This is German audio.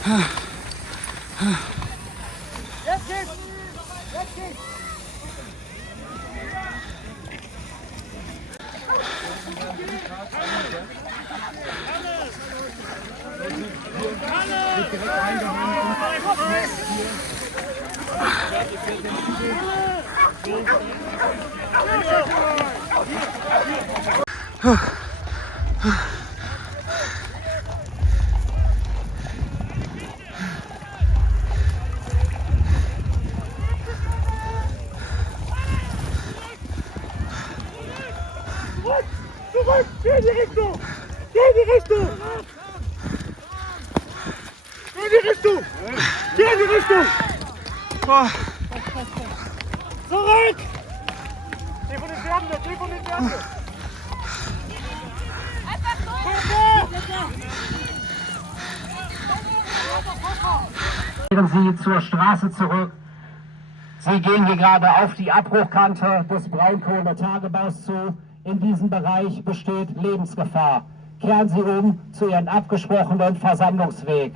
Jetzt geht's! Jetzt geht's! Zurück! Geh in die Richtung! Geh in die Richtung! Geh in die Richtung! Geh in die Richtung! Zurück! Geh von den Pferden weg! Geh von den Pferden weg! Kehren Sie zur Straße zurück. Sie gehen hier gerade auf die Abbruchkante des Braunkohletagebaus zu. In diesem Bereich besteht Lebensgefahr. Kehren Sie um zu Ihrem abgesprochenen Versammlungsweg.